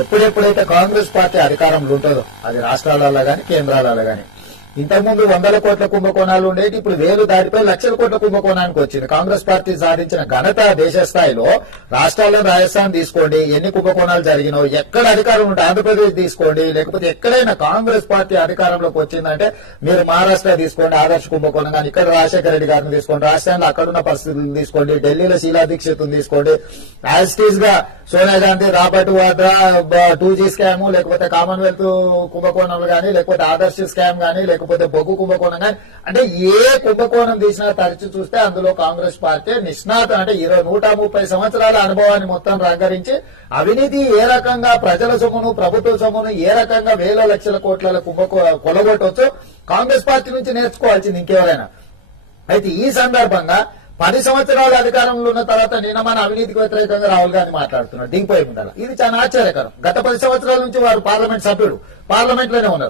ఎప్పుడెప్పుడైతే Congress party అధికారంలో ఉంటుందో అది రాష్ట్రాలలో గాని కేంద్రాలలో గాని, ఇంతకుముందు 100 కోట్ల కుంభకోణాలు ఉండేది, ఇప్పుడు 1000 దాటిపై లక్షల కోట్ల కుంభకోణానికి వచ్చింది. కాంగ్రెస్ పార్టీ సాధించిన ఘనత దేశ స్థాయిలో రాష్ట్రాల్లో రాజస్థాన్ తీసుకోండి, ఎన్ని కుంభకోణాలు జరిగినో, ఎక్కడ అధికారం ఉంటే ఆంధ్రప్రదేశ్ తీసుకోండి, లేకపోతే ఎక్కడైనా కాంగ్రెస్ పార్టీ అధికారంలోకి వచ్చిందంటే మీరు మహారాష్ట్ర తీసుకోండి, ఆదర్శ కుంభకోణం కానీ, ఇక్కడ రాజశేఖర రెడ్డి గారిని తీసుకోండి, రాజస్థాన్లో అక్కడున్న పరిస్థితులను తీసుకోండి, ఢిల్లీలో శీలా దీక్షిత్ని తీసుకోండి, యాజ్ టీజ్ గా Sonia Gandhi, Robert Vadra 2G scam, లేకపోతే కామన్వెల్త్ కుంభకోణాలు కానీ, లేకపోతే ఆదర్శ స్కామ్ కానీ, లేకపోతే బొగ్గు కుంభకోణం కానీ, అంటే ఏ కుంభకోణం తీసినా తరచి చూస్తే అందులో కాంగ్రెస్ పార్టీ నిష్ణాత, అంటే 130 సంవత్సరాల అనుభవాన్ని మొత్తం రంగరించి అవినీతి ఏ రకంగా ప్రజల సొమ్మును, ప్రభుత్వ సొమ్మును ఏ రకంగా వేల లక్షల కోట్ల కొలగొట్టవచ్చు కాంగ్రెస్ పార్టీ నుంచి నేర్చుకోవాల్సింది ఇంకెవరైనా. అయితే ఈ సందర్భంగా 10 సంవత్సరాల అధికారంలో ఉన్న తర్వాత నిన్న మన అవినీతికి వ్యతిరేకంగా రాహుల్ గాంధీ మాట్లాడుతున్నారు దిగిపోయి ఉండాలి. ఇది చాలా ఆశ్చర్యకరం. గత 10 సంవత్సరాల నుంచి వారు పార్లమెంట్ సభ్యుడు, పార్లమెంట్ లోనే ఉన్నారు.